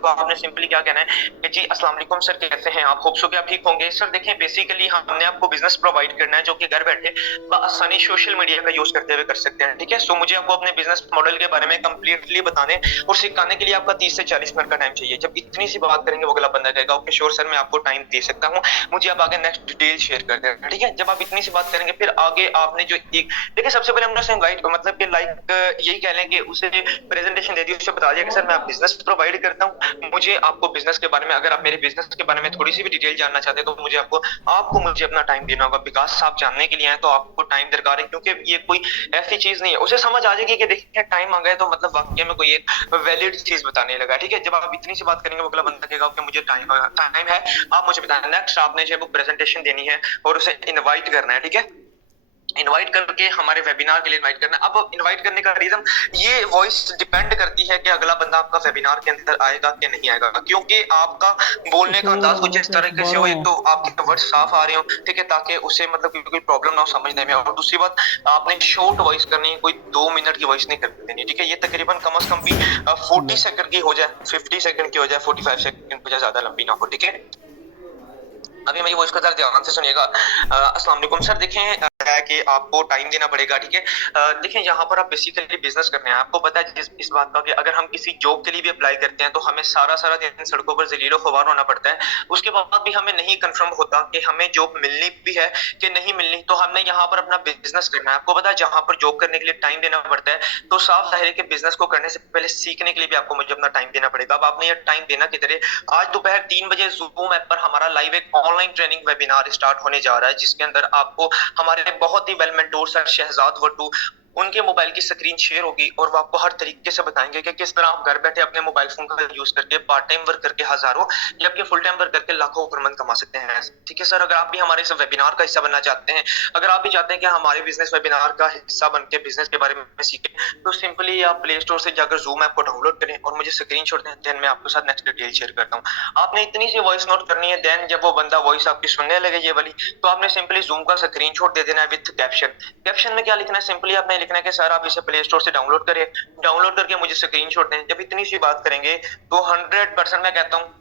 तो आपने सिंपली क्या कहना है कि जी अस्सलाम वालेकुम सर, कैसे हैं आप? होप सो कि आप ठीक होंगे। सर देखें, बेसिकली हमने आपको बिज़नेस प्रोवाइड करना है जो कि घर बैठे बआसानी सोशल मीडिया का यूज़ करते हुए कर सकते हैं, ठीक है? सो मुझे आपको अपने बिज़नेस मॉडल के बारे में कंप्लीटली बताने और सिखाने के लिए आपका 30 से 40 मिनट का टाइम चाहिए। जब इतनी सी बात करेंगे वो अगला बंदा कहेगा ओके श्योर सर, मैं आपको टाइम दे सकता हूँ, मुझे आप आगे नेक्स्ट डिटेल शेयर कर देना, ठीक है? जब आप इतनी सी बात करेंगे फिर आगे आपने जो एक देखिए, सबसे पहले हमने उसे इनवाइट मतलब कि यही कह लें कि उसे प्रेजेंटेशन दे दी, उससे बता दिया कि सर मैं बिजनेस प्रोवाइड करता हूँ, मुझे आपको बिजनेस के बारे में, अगर आप मेरे बिजनेस के बारे में थोड़ी सी भी डिटेल जानना चाहते हैं तो मुझे आपको आपको मुझे अपना टाइम देना होगा। विकास आप जानने के लिए आए तो आपको टाइम दरकार है, क्योंकि ये कोई ऐसी चीज नहीं है। उसे समझ आ जाएगी कि देखिए टाइम आ गया तो मतलब वाकई में कोई एक वैलिड चीज बताने लगा, ठीक है? जब आप इतनी सी बात करेंगे वो अगला बंदा कहेगा कि मुझे टाइम टाइम है, आप मुझे बताएं। नेक्स्ट आपने जो है वो प्रेजेंटेशन देनी है और उसे इनवाइट करना है, ठीक है? इनवाइट करके हमारे वेबिनार के लिए इनवाइट करना। अब इनवाइट करने का रीजन, ये वॉइस डिपेंड करती है कि अगला बंदा आपका वेबिनार के अंदर आएगा कि नहीं आएगा, क्योंकि आपका बोलने का अंदाज कुछ इस तरीके से हो, एक तो आपके वर्ड साफ आ रहे हो, ठीक है, ताकि उसे मतलब कोई प्रॉब्लम ना हो समझने में। और दूसरी बात, आपने शॉर्ट वॉइस करनी है, कोई 2 मिनट की वॉइस नहीं कर देनी, ठीक है? ये तकरीबन कम से कम भी 40 सेकंड की हो जाए, 50 सेकंड की हो जाए, 45 सेकंड की हो जाए, ज्यादा लंबी ना हो, ठीक है? अभी मेरी वॉइस को जरा ध्यान से सुनिएगा। अस्सलाम वालेकुम सर, देखें है कि आपको टाइम देना पड़ेगा, ठीक है? देखें, यहाँ पर आप बेसिकली बिजनेस कर रहे हैं, आपको पता है इस बात का कि अगर हम किसी जॉब के लिए भी अप्लाई करते हैं तो हमें सारा सारा दिन सड़कों पर जलीलो ख्वार होना पड़ता है। उसके बाद भी हमें नहीं कंफर्म होता कि हमें जॉब मिलनी भी है कि नहीं मिलनी, तो हमने यहाँ पर अपना बिजनेस करना है। आपको पता है जहाँ पर जॉब करने के लिए टाइम देना पड़ता है तो साफ जाहिर है कि बिजनेस को करने से पहले सीखने के लिए भी आपको मुझे अपना टाइम देना पड़ेगा। अब आपने ये टाइम देना किधर है? आज दोपहर 3 बजे जूम ऐप पर हमारा लाइव एक ऑनलाइन ट्रेनिंग वेबिनार स्टार्ट होने जा रहा है, जिसके अंदर आपको हमारे बहुत ही well mentor sir Shahzad Wattoo उनके मोबाइल की स्क्रीन शेयर होगी और वो आपको हर तरीके से बताएंगे कि किस तरह आप घर बैठे अपने मोबाइल फोन का यूज करके पार्ट टाइम वर्क करके हजारों या आपके फुल टाइम वर्क करके लाखों रुपए कमा सकते हैं, ठीक है सर? अगर आप भी हमारे इस वेबिनार का हिस्सा बनना चाहते हैं, अगर आप भी चाहते हैं कि हमारे बिजनेस वेबिनार का हिस्सा बन के बिजनेस के बारे में सीखें, तो सिंपली आप प्ले स्टोर से जाकर जूम ऐप को डाउनलोड करें और मुझे स्क्रीनशॉट दें, देन मैं आपके साथ नेक्स्ट डिटेल शेयर करता हूँ। आपने इतनी सी वॉइस नोट करनी है, देन जब वो बंदा वॉइस आपकी सुनने लगे ये वाली, तो आपने सिंपली जूम का स्क्रीनशॉट दे देना है विद कैप्शन। कैप्शन में क्या लिखना है? सिंपली आपने लिखना है कि सर आप इसे प्ले स्टोर से डाउनलोड करें, डाउनलोड करके मुझे स्क्रीनशॉट दें। जब इतनी सी बात करेंगे तो 100% मैं कहता हूँ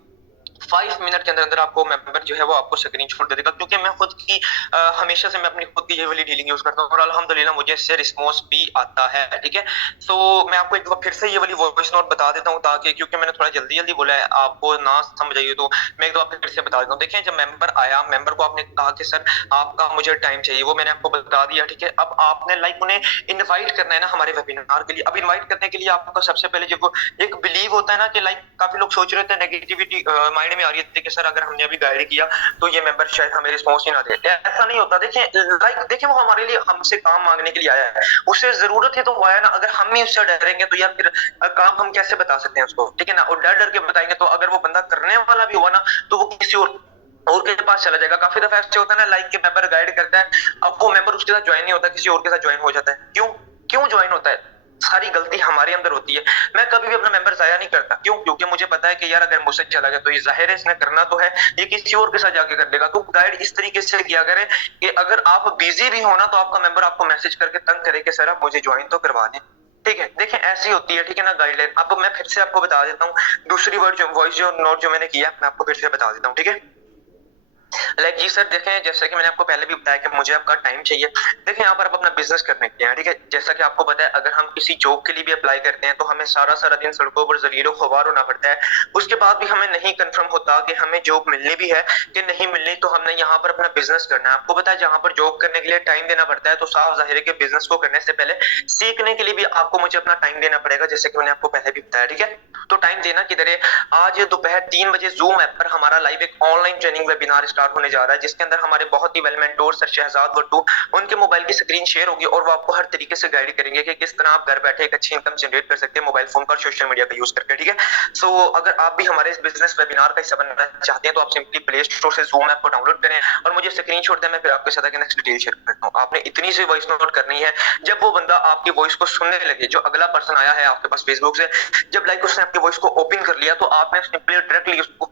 5 मिनट के अंदर अंदर आपको मेंबर जो है वो आपको स्क्रीनशॉट दे देगा, क्योंकि मैं खुद की हमेशा से मैं अपनी खुद की ये वाली डीलिंग यूज करता हूँ और अल्हम्दुलिल्लाह मुझे इससे रिस्पॉन्स भी आता है, ठीक है? तो मैं आपको एक बार फिर से ये वाली वॉइस नोट बता देता हूँ, ताकि क्योंकि मैंने थोड़ा जल्दी जल्दी बोला है, आपको ना समझ आइए तो मैं एक बार फिर से बता देता हूँ। देखिए, जब मेंबर आया, मेंबर को आपने कहा कि सर आपका मुझे टाइम चाहिए, वो मैंने आपको बता दिया, ठीक है? अब आपने लाइक उन्हें इनवाइट करना है ना हमारे वेबिनार के लिए। अब इनवाइट करने के लिए आपका सबसे पहले जो एक बिलीव होता है ना कि लाइक काफी लोग सोच रहे थे, नेगेटिविटी माइंड में आ रही थी कि सर अगर हमने अभी गाइड किया तो ये मेंबर शायद हमें रिस्पॉन्स ही ना दे। ऐसा नहीं होता। देखिए लाइक देखिए, वो हमारे लिए हमसे काम मांगने के लिए आया है, उसे जरूरत है तो वो आया ना। अगर हम ही उससे डरेंगे तो यार फिर काम हम कैसे बता सकते हैं उसको, ठीक है ना? और डर डर के बताएंगे तो अगर वो बंदा करने वाला भी हुआ ना तो वो किसी और के पास चला जाएगा। काफी दफा ऐसे होता है ना, लाइक के मेंबर गाइड करता है, अब वो मेंबर उसके साथ ज्वाइन नहीं होता, किसी और के साथ ज्वाइन हो जाता है। क्यों क्यों ज्वाइन होता है? सारी गलती हमारे अंदर होती है। मैं कभी भी अपना मेंबर जाया नहीं करता। क्यों? क्योंकि मुझे पता है कि यार अगर मुझसे चला गया तो ये जाहिर है इसने करना तो है, ये किसी और के साथ जाके कर देगा। तो गाइड इस तरीके से किया करें कि अगर आप बिजी भी हो ना तो आपका मेंबर आपको मैसेज करके तंग करे कि सर आप मुझे ज्वाइन तो करवा दें, ठीक है? देखिए ऐसी होती है, ठीक है ना, गाइडलाइन। अब मैं फिर से आपको बता देता हूँ, दूसरी वर्ड जो वॉइस जो नोट जो मैंने किया मैं आपको फिर से बता देता हूँ, ठीक है? लाइक जी सर, देखें जैसा कि मैंने आपको पहले भी बताया कि मुझे आपका टाइम चाहिए। देखें यहाँ पर आप अपना बिजनेस करने के लिए हैं, ठीक है? जैसा कि आपको पता है अगर हम किसी जॉब के लिए भी अप्लाई करते हैं तो हमें सारा सारा दिन सड़कों पर जलीलो ख्वार होना पड़ता है। उसके बाद भी हमें नहीं कंफर्म होता कि हमें जॉब मिलनी भी है कि नहीं मिलनी, तो हमने यहाँ पर अपना बिजनेस करना है। आपको पता है जहाँ पर जॉब करने के लिए टाइम देना पड़ता है तो साफ जाहिर है कि बिजनेस को करने से पहले सीखने के लिए भी आपको मुझे अपना टाइम देना पड़ेगा, जैसे कि मैंने आपको पहले भी बताया, ठीक है? तो टाइम देना किधर है? आज दोपहर 3 बजे जूम ऐप पर हमारा लाइव एक ऑनलाइन ट्रेनिंग वेबिनार स्टार्ट होने जा रहा है, जिसके अंदर हमारे बहुत ही well mentor sir Shahzad Wattoo उनके मोबाइल की स्क्रीन शेयर होगी और वो आपको हर तरीके से गाइड करेंगे कि किस तरह आप घर बैठे एक अच्छी इनकम जनरेट कर सकते हैं मोबाइल फोन का और सोशल मीडिया का यूज करके, ठीक है? सो अगर आप भी हमारे इस बिजनेस वेबिनार का हिस्सा बनना चाहते हैं तो आप सिंपली प्ले स्टोर से जूम ऐप को डाउनलोड करें और मुझे स्क्रीनशॉट दें, मैं फिर आपके साथ नेक्स्ट डिटेल शेयर करता हूँ। आपने इतनी सी वॉइस नोट करनी है, जब वो बंदा आपकी वॉइस को सुनने लगे, जो अगला पर्सन आया है आपके पास फेसबुक से, जब लाइक उसने आपकी वॉइस को ओपन कर लिया तो आपने सिंपली डायरेक्टली उसको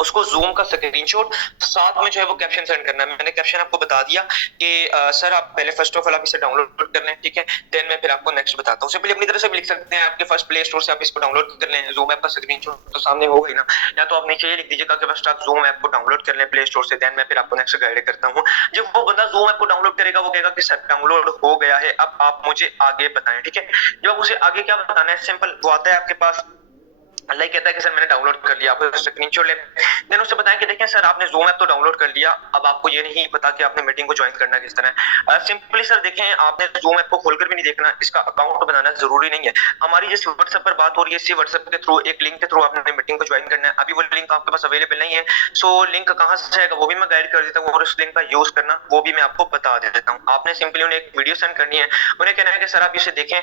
उसको ज़ूम का स्क्रीनशॉट साथ में जो है वो कैप्शन सेंड करना है। मैंने कैप्शन आपको बता दिया कि सर आप पहले फर्स्ट ऑफ ऑल आप इसे डाउनलोड कर लें, ठीक है? देन मैं फिर आपको नेक्स्ट बताता हूँ। सिंपली अपनी तरफ से भी लिख सकते हैं, आपके फर्स्ट प्ले स्टोर से आप इसको डाउनलोड कर लें। ज़ूम ऐप का स्क्रीनशॉट तो सामने होगा ही ना, या तो आप नीचे ये लिख दीजिएगा कि फर्स्ट आप ज़ूम ऐप को डाउनलोड कर लें प्ले स्टोर से, देन मैं फिर आपको नेक्स्ट गाइड करता हूँ। जब वो बंदा ज़ूम ऐप को डाउनलोड करेगा, वो कहेगा कि सर डाउनलोड हो गया है, अब आप मुझे आगे बताएं, ठीक है? जब आप उसे आगे क्या बताना है, सिंपल वो आता है आपके पास, लाइक कहता है कि सर मैंने डाउनलोड कर लिया, आप स्क्रीनशॉट ले देन उससे बताएं कि देखें सर आपने ज़ूम ऐप तो डाउनलोड कर लिया, अब आपको ये नहीं पता कि आपने मीटिंग को ज्वाइन करना किस तरह। सिंपली सर देखें, आपने ज़ूम ऐप को खोलकर भी नहीं देखना, इसका अकाउंट बनाना जरूरी नहीं है। हमारी जिस व्हाट्सएप पर बात हो रही है, इसी व्हाट्सएप के थ्रू एक लिंक के थ्रू आपने मीटिंग को ज्वाइन करना है। अभी वो लिंक आपके पास अवेलेबल नहीं है, सो लिंक कहाँ से आएगा वो भी मैं गाइड कर देता हूँ, और उस लिंक का यूज करना वो भी मैं आपको बता देता हूँ। आपने सिंपली उन्हें एक वीडियो सेंड करनी है, उन्हें कहना है कि सर आप इसे देखें,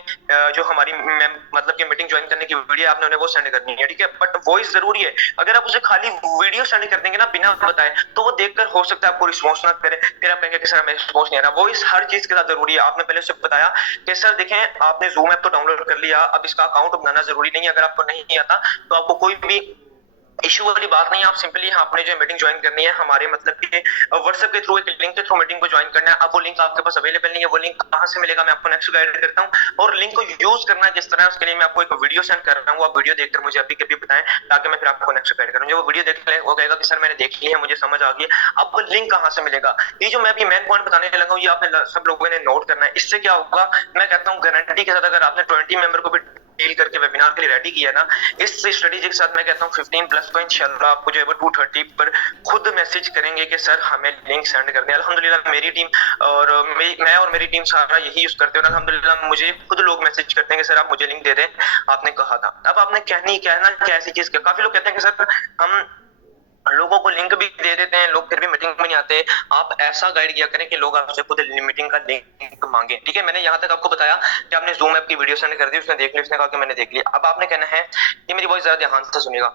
जो हमारी मतलब कि मीटिंग ज्वाइन करने की वीडियो आपने उन्हें वो सेंड करनी है, ठीक है? बट वॉइस जरूरी है। अगर आप उसे खाली वीडियो सेंड कर देंगे ना बिना बताए, तो वो देखकर हो सकता है आपको रिस्पॉन्स ना करे, फिर आप कहेंगे कि सर हमें रिस्पॉन्स नहीं आ रहा। वॉइस हर चीज के साथ जरूरी है। आपने पहले उसे बताया कि सर देखें आपने ज़ूम ऐप तो डाउनलोड कर लिया, अब इसका अकाउंट बनाना जरूरी नहीं है, अगर आपको नहीं आता तो आपको कोई भी इश्यू वाली बात नहीं है। आप सिंपली आपने जो मीटिंग ज्वाइन करनी है हमारे मतलब कि व्हाट्सएप के थ्रू एक लिंक के थ्रू मीटिंग को ज्वाइन करना है। अब वो लिंक आपके पास अवेलेबल नहीं है, वो लिंक कहां से मिलेगा मैं आपको नेक्स्ट गाइड करता हूं, और लिंक को यूज करना किस तरह उसके लिए मैं आपको एक वीडियो सेंड कर रहा हूं। आप वीडियो देखकर मुझे अभी कभी बताएं, ताकि मैं फिर आपको नेक्स्ट गाइड करूं। जब वो वीडियो देख ले वो कहेगा कि सर मैंने देख ली है, मुझे समझ आ गई। अब वो लिंक कहां से मिलेगा, ये जो मैं अभी मेन पॉइंट बताने लगा हूं, ये आपने सब लोगों ने नोट करना है। इससे क्या होगा, मैं कहता हूं गारंटी के साथ, अगर आपने 20 मेंबर को भी डील करके वेबिनार के लिए रेडी किया ना, इस स्ट्रेटेजी के साथ मैं कहता हूँ 15 प्लस तो इंशाल्लाह आपको जो है वो 230 पर खुद मैसेज करेंगे कि सर हमें लिंक सेंड कर दें। अल्हम्दुलिल्लाह मेरी टीम और मैं और मेरी टीम सारा यही यूज करते हैं। अल्हम्दुलिल्लाह मुझे खुद लोग मैसेज करते हैं कि सर आप मुझे लिंक दे दें, आपने कहा था। अब आपने कहना क्या ऐसी चीज, काफी लोग कहते हैं कि सर हम लोगों को लिंक भी दे देते हैं, लोग फिर भी मीटिंग में नहीं आते। आप ऐसा गाइड किया करें कि लोग आपसे खुद मीटिंग का लिंक मांगे, ठीक है? मैंने यहाँ तक आपको बताया कि आपने ज़ूम ऐप की वीडियो सेंड कर दी, उसने देख ली, उसने कहा कि मैंने देख लिया। अब आपने कहना है, ये मेरी वॉइस ज्यादा ध्यान से सुनिएगा,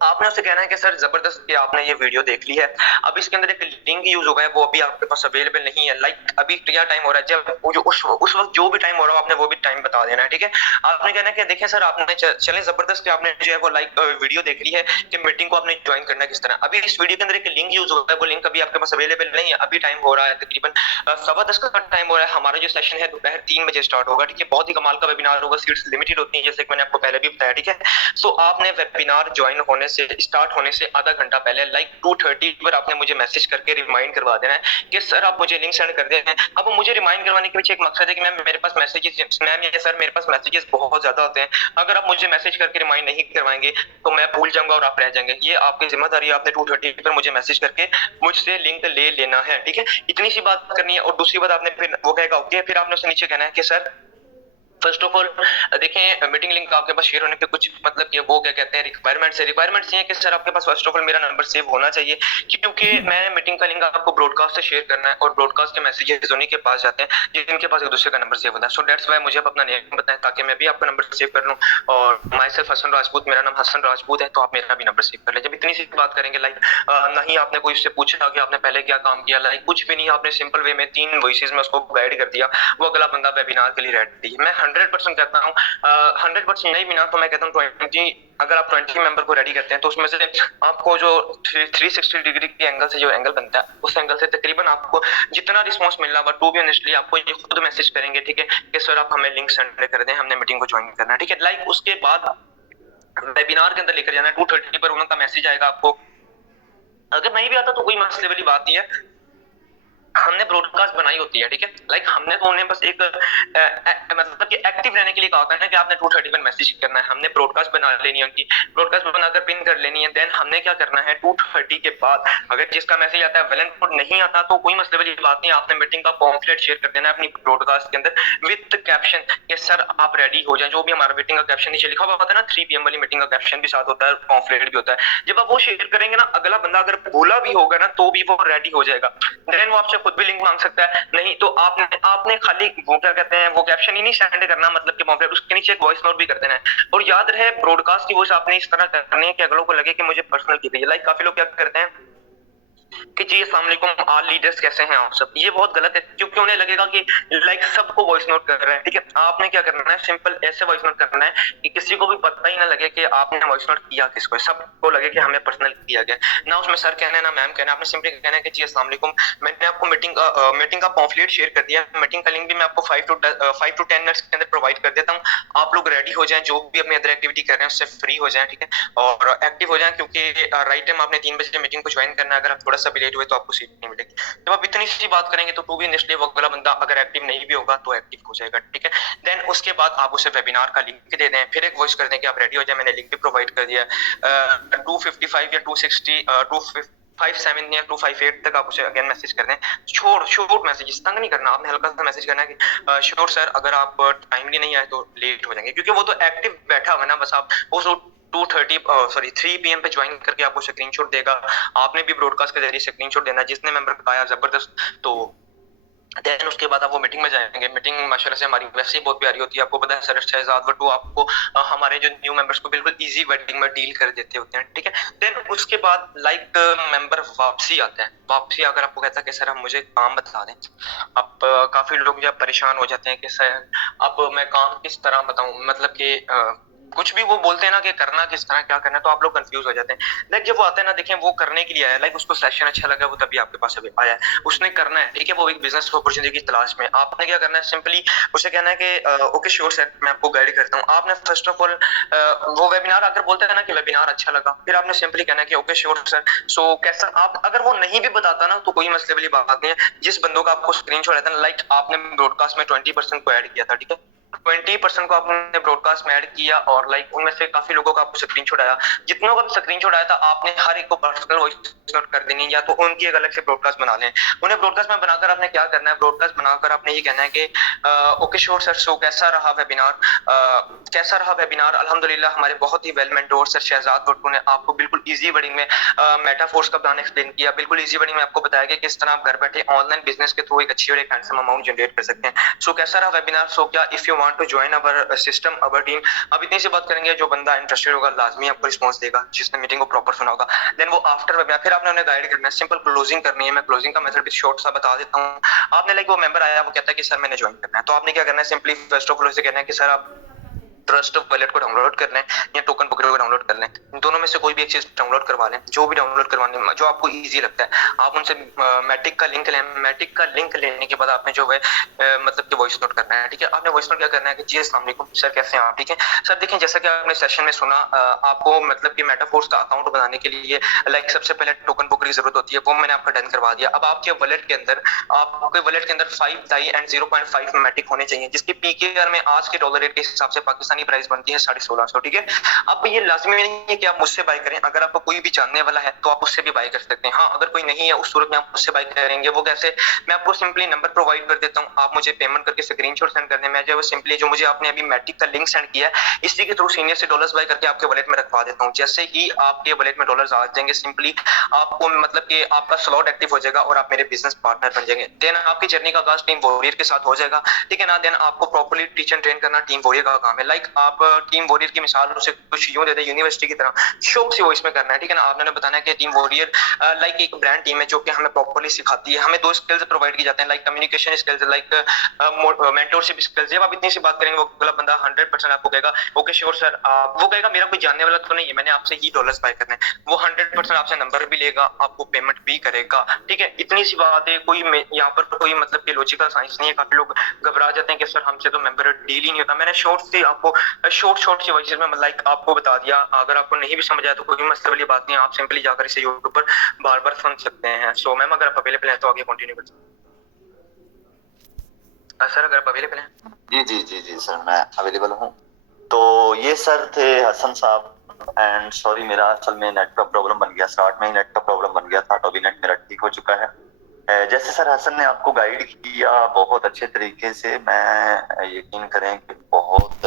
आपने उससे कहना है कि सर जबरदस्त कि आपने ये वीडियो देख ली है, अब इसके अंदर एक लिंक यूज होगा है, वो अभी आपके पास अवेलेबल नहीं है। लाइक अभी क्या टाइम हो रहा है, जब वो जो उस वक्त जो भी टाइम हो रहा है आपने वो भी टाइम बता देना है, ठीक है? आपने कहना है कि देखें सर आपने चलें जबरदस्त कि आपने जो है वो लाइक वीडियो देख ली है कि मीटिंग को आपने ज्वाइन करना है किस तरह। अभी इस वीडियो के अंदर एक लिंक यूज होगा है, वो लिंक अभी आपके पास अवेलेबल नहीं है। अभी टाइम हो रहा है तकरीबन 10:15 का टाइम हो रहा है। हमारा जो सेशन है दोपहर 3 बजे स्टार्ट होगा, ठीक है? बहुत ही कमाल का वेबिनार होगा, सीट्स लिमिटेड होती है जैसे कि मैंने आपको पहले भी बताया, ठीक है? सो आपने वेबिनार ज्वाइन होने से स्टार्ट होने से आधा घंटा पहले लाइक 2:30 पर आपने मुझे मैसेज करके रिमाइंड करवा देना है कि सर आप मुझे लिंक सेंड कर दें। अब मुझे रिमाइंड करवाने के पीछे एक मकसद है कि मैम मेरे पास मैसेजेस, मैम ये सर मेरे पास मैसेजेस बहुत ज्यादा होते हैं, अगर आप मुझे मैसेज करके रिमाइंड नहीं करवाएंगे तो मैं भूल जाऊंगा और आप रह जाएंगे। ये आपकी जिम्मेदारी है, आपने 2:30 पर मुझे मैसेज करके मुझसे लिंक ले लेना है, ठीक है? इतनी सी बात करनी है। और दूसरी बात आपने फिर वो कहेगा ओके, फिर आपने उससे नीचे कहना है कि सर फर्स्ट ऑफ ऑल देखें मीटिंग लिंक आपके पास शेयर होने के कुछ मतलब कि वो क्या कहते हैं रिक्वायरमेंट्स ये है कि सर आपके पास फर्स्ट ऑफ ऑल मेरा नंबर सेव होना चाहिए, क्योंकि मैं मीटिंग का लिंक आपको ब्रॉडकास्ट से शेयर करना है, और ब्रॉडकास्ट के मैसेजेस उन्हीं के पास जाते हैं जिनके पास एक दूसरे का नंबर सेव होता है। सो दैट्स व्हाई मुझे अपना नेम बताएं ताकि मैं भी आपका नंबर सेव कर लूं। और माई सेल्फ हसन राजपूत, मेरा नाम हसन राजपूत है, तो आप मेरा भी नंबर सेव कर लें। जब इतनी सी बात करेंगे लाइक नहीं आपने कोई उससे पूछा कि आपने पहले क्या काम किया, लाइक कुछ भी नहीं, आपने सिंपल वे में 3 वॉइसेस में उसको गाइड कर दिया, वो अगला बंदा वेबिनार के लिए रेडी है। मैं 100% कहता हूँ 100% नहीं भी ना तो मैं कहता हूँ 20, अगर आप 20 मेंबर को रेडी करते हैं तो उसमें से आपको जो 360 डिग्री के एंगल से जो एंगल बनता है, उस एंगल से तकरीबन आपको जितना रिस्पॉन्स मिलना होगा, टू बी ऑनेस्टली आपको ये खुद मैसेज करेंगे, ठीक है, कि सर आप हमें लिंक सेंड कर दें, हमने मीटिंग को ज्वाइन करना है, ठीक है? लाइक उसके बाद वेबिनार के अंदर लेकर जाना है, 2:30 पर उनका मैसेज आएगा आपको। अगर नहीं भी आता तो कोई मसले वाली बात नहीं है, हमने ब्रॉडकास्ट बनाई होती है, ठीक है? लाइक हमने तो उन्हें बस एक मतलब कि एक्टिव रहने के लिए कहा होता है ना कि आपने 2:30 पर मैसेज करना है, हमने ब्रॉडकास्ट बना लेनी है उनकी, ब्रॉडकास्ट बनाकर पिन कर लेनी है। देन हमने क्या करना है 2:30 के बाद अगर जिसका मैसेज आता है वेल एंड गुड, नहीं आता तो कोई मसले वाली बात नहीं, आपने मीटिंग का पॉम्फलेट शेयर कर देना है अपनी ब्रॉडकास्ट के अंदर विद कैप्शन कि सर आप रेडी हो जाए। जो भी हमारा मीटिंग का कैप्शन नीचे लिखा हुआ होता है ना, 3 PM वाली मीटिंग का कैप्शन भी साथ होता है, पॉम्फलेट भी होता है। जब आप वो शेयर करेंगे ना, अगला बंदा अगर भूला भी होगा ना तो भी वो रेडी हो जाएगा। देन वो आपसे खुद भी लिंक मांग सकता है, नहीं तो आपने खाली वो क्या कहते हैं वो कैप्शन ही नहीं सेंड करना, मतलब कि पॉम्फलेट उसके नीचे एक वॉइस नोट भी कर देना है। और याद रहे ब्रॉडकास्ट की वॉइस आपने इस तरह करनी है कि अगलों को लगे कि मुझे पर्सनल की गई है। लाइक काफी लोग क्या करते हैं कि जी अस्सलाम वालेकुम ऑल लीडर्स कैसे हैं आप सब। ये बहुत गलत है क्योंकि उन्हें लगेगा कि लाइक सबको वॉइस नोट कर रहा है। ठीक है, आपने क्या करना है, सिंपल ऐसे वॉइस नोट करना है कि किसी को भी पता ही ना लगे कि आपने वॉइस नोट किया किसको है, सबको लगे कि हमें पर्सनल किया गया। ना उसमें सर कहना है ना मैम कहना है, आपने सिंपली कहना है कि जी अस्सलाम वालेकुम, मैंने आपको मीटिंग का पॉम्फलेट शेयर कर दिया, मीटिंग का लिंक भी मैं आपको 5 to 10 मिनट्स के अंदर प्रोवाइड कर देता हूँ। आप लोग रेडी हो जाएं, जो भी अपनी अदर एक्टिविटी कर रहे हैं उससे फ्री हो जाएं। ठीक है, और एक्टिव हो जाएं क्योंकि राइट टाइम आपने 3 बजे मीटिंग को ज्वाइन करना है। अगर आप थोड़ा सा भी लेट हुए तो आपको सीट नहीं मिलेगी। जब आप इतनी सी बात करेंगे तो भी नेक्स्ट डे वो अगला बंदा अगर एक्टिव नहीं भी होगा तो एक्टिव हो जाएगा। ठीक है, देन उसके बाद आप उसे वेबिनार का लिंक दे दें, फिर एक वॉइस कर दें कि आप रेडी हो जाए, मैंने लिंक भी प्रोवाइड कर दिया। 255 या 260 257 या 258 तक आप उसे अगेन मैसेज कर दें। शॉर्ट मैसेज, तंग नहीं करना आपने, हल्का सा मैसेज करना है कि श्योर सर अगर आप टाइमली नहीं आए तो लेट हो जाएंगे, क्योंकि वो तो एक्टिव बैठा हुआ है ना, बस आप वो 3 PM पे ज्वाइन करके आपको स्क्रीनशॉट देगा। आपने भी ब्रॉडकास्ट के जरिए स्क्रीनशॉट देना, जिसने मेंबर बताया जबरदस्त। तो देन उसके बाद आप वो मीटिंग में जाएंगे। मीटिंग माशाल्लाह से हमारी वैसे ही बहुत प्यारी होती है। आपको पता है सर शहजाद वट्टू आपको हमारे जो न्यू मेंबर्स को बिल्कुल इजी वेडिंग में डील कर देते होते हैं। ठीक है, देन उसके बाद लाइक मेंबर वापसी आता है। वापसी अगर आपको कहता है कि सर आप मुझे काम बता दें, अब काफी लोग जब परेशान हो जाते हैं कि सर अब मैं काम किस तरह बताऊं, मतलब कि कुछ भी वो बोलते हैं ना कि करना किस तरह क्या करना है, तो आप लोग कंफ्यूज हो जाते हैं। लाइक जब वो आता है ना, देखें वो करने के लिए आया, लाइक उसको सेशन अच्छा लगा वो तभी आपके पास अभी आया है, उसने करना है। ठीक है, वो एक बिजनेस अपॉर्चुनिटी की तलाश में। आपने क्या करना है, सिंपली उसे कहना है कि ओके श्योर सर मैं आपको गाइड करता हूँ। आपने फर्स्ट ऑफ ऑल वो वेबिनार अगर बोलते हैं ना कि वेबिनार अच्छा लगा, फिर आपने सिंपली कहना है कि ओके श्योर सर सो कैसा, आप अगर वो नहीं भी बताता ना तो कोई मसले वाली बात नहीं है। जिस बंदों का आपको स्क्रीनशॉट आता है, लाइक आपने ब्रॉडकास्ट में 20% को ऐड किया था। ठीक है, 20% को आपने ब्रॉडकास्ट में ऐड किया और लाइक उनमें से काफी लोगों का आपको स्क्रीनशॉट आया। जितनों का स्क्रीनशॉट आया था आपने हर एक को पर्सनल वॉइस नोट कर देनी, या तो उनकी एक अलग से ब्रॉडकास्ट बना लें। उन्हें ब्रॉडकास्ट में बनाकर आपने क्या करना है, ब्रॉडकास्ट बनाकर आपने ये कहना है कि ओके श्योर सर सो कैसा रहा वेबिनार, कैसा रहा वेबिनार। अल्हम्दुलिल्लाह हमारे बहुत ही well mentor sir Shahzad Wattoo ने आपको बिल्कुल इजी वर्डिंग में मेटाफोर्स का प्लान एक्सप्लेन किया, बिल्कुल इजी वर्डिंग में आपको बताया कि किस तरह आप घर बैठे ऑनलाइन बिजनेस के थ्रू एक अच्छी और एक हैंडसम अमाउंट जनरेट कर सकते हैं। सो कैसा रहा वेबिनार, सो क्या if you want to join our system our team. अब इतनी सी बात करेंगे, जो बंदा इंटरेस्टेड होगा लाजमी आपको रिस्पांस देगा, जिसने मीटिंग को प्रॉपर सुना होगा। देन वो आफ्टर वेबिनार फिर आपने उन्हें गाइड करना है, सिंपल क्लोजिंग करनी है। मैं क्लोजिंग का मेथड भी शॉर्ट सा बता देता हूँ। आपने लाइक वो मेंबर आया, वो कहता है कि सर मैंने ज्वाइन करना है, तो आपने क्या करना है, सिंपली फर्स्ट ऑफ ऑल उसे कहना है कि सर आप ट्रस्ट वॉलेट को डाउनलोड कर लें या टोकन बुकरो को डाउनलोड कर लें, दोनों में से कोई भी एक चीज डाउनलोड करवा लें, जो भी डाउनलोड करवाने जो आपको इजी लगता है। आप उनसे मैटिक का लिंक लें, मैटिक का लिंक लेने के बाद आपने जो है मतलब कि वॉइस नोट करना है। ठीक है, आपने वॉइस नोट क्या करना है कि जी अस्सलाम वालेकुम सर कैसे हैं आप। ठीक है सर, देखें जैसा कि आपने सेशन में सुना, आपको मतलब कि मेटाफोर्स का अकाउंट बनाने के लिए लाइक सबसे पहले टोकन बुक की जरूरत होती है, वो मैंने आपका डन करवा दिया। अब आपके वॉलेट के अंदर 5 दाई एंड 0.5 मैटिक होने चाहिए, जिसकी पीकेआर में आज के डॉलर रेट के हिसाब से पाकिस्तानी प्राइस बनती है 1650। ठीक है, अब ये लाजमी नहीं है कि आप मुझसे बाय करें, अगर आपको कोई भी जानने वाला है तो आप उससे भी बाय कर सकते हैं। हाँ, अगर कोई नहीं है उस सूरत में आप मुझसे बाय करेंगे। वो कैसे, मैं आपको सिंपली नंबर प्रोवाइड कर देता हूँ, आप मुझे पेमेंट करके स्क्रीनशॉट सेंड कर दें। मैं जो सिंपली जो मुझे आपने अभी मैटिक का लिंक सेंड किया है, इसी के थ्रू सीनियर से डॉलर्स बाय करके आपके वॉलेट में रखवा देता हूँ। जैसे ही आपके वॉलेट में डॉलर्स आ जाएंगे, सिंपली आपको मतलब कि आपका स्लॉट एक्टिव हो जाएगा और आप मेरे बिजनेस पार्टनर बन जाएंगे। देन आपकी जर्नी का आगाज टीम वॉरियर के साथ हो जाएगा। ठीक है ना, देन आपको प्रॉपर्ली टीच एंड ट्रेन करना टीम वॉरियर का काम है। लाइक आप टीम वॉरियर की मिसाल उसे कुछ यूं दे दे यूनिवर्सिटी की तरह, शौक से वॉइस में करना है। ठीक है ना, आपने बताना है कि टीम वॉरियर लाइक एक ब्रांड टीम है जो कि हमें प्रॉपर्ली सिखाती है। हमें 2 स्किल्स प्रोवाइड की जाते हैं, like communication skills, like mentorship skills. जब आप इतनी सी बात करेंगे वो अगला बंदा 100% आपको कहेगा ओके श्योर सर, वो कहेगा मेरा कोई जानने वाला तो नहीं है, मैंने आपसे ही डॉलर्स बाय करने। वो 100% आपसे नंबर भी लेगा, आपको पेमेंट भी करेगा। ठीक है, इतनी सी बात है, कोई यहाँ पर कोई मतलब कि लॉजिकल साइंस नहीं है। काफी लोग घबरा जाते हैं कि सर हमसे तो मेंबर डील ही नहीं होता। मैंने शॉर्ट से आपको शॉर्ट सी वॉइस में लाइक आपको बता दिया। अगर आपको नहीं भी समझ आया तो कोई मसले वाली बात नहीं है, आप सिंपली जाकर इसे यूट्यूब पर बार बार सुन सकते हैं। सो मैम अगर आप अवेलेबल हैं तो आगे कंटिन्यू कर सकते हैं। सर अगर आप अवेलेबल हैं। जी जी जी जी सर, मैं अवेलेबल हूँ। तो ये सर थे हसन साहब, एंड सॉरी मेरा असल में नेट का प्रॉब्लम बन गया, स्टार्ट में ही नेट का प्रॉब्लम बन गया था, तो अभी नेट मेरा ठीक हो चुका है। जैसे सर हसन ने आपको गाइड किया बहुत अच्छे तरीके से, मैं यकीन करें कि बहुत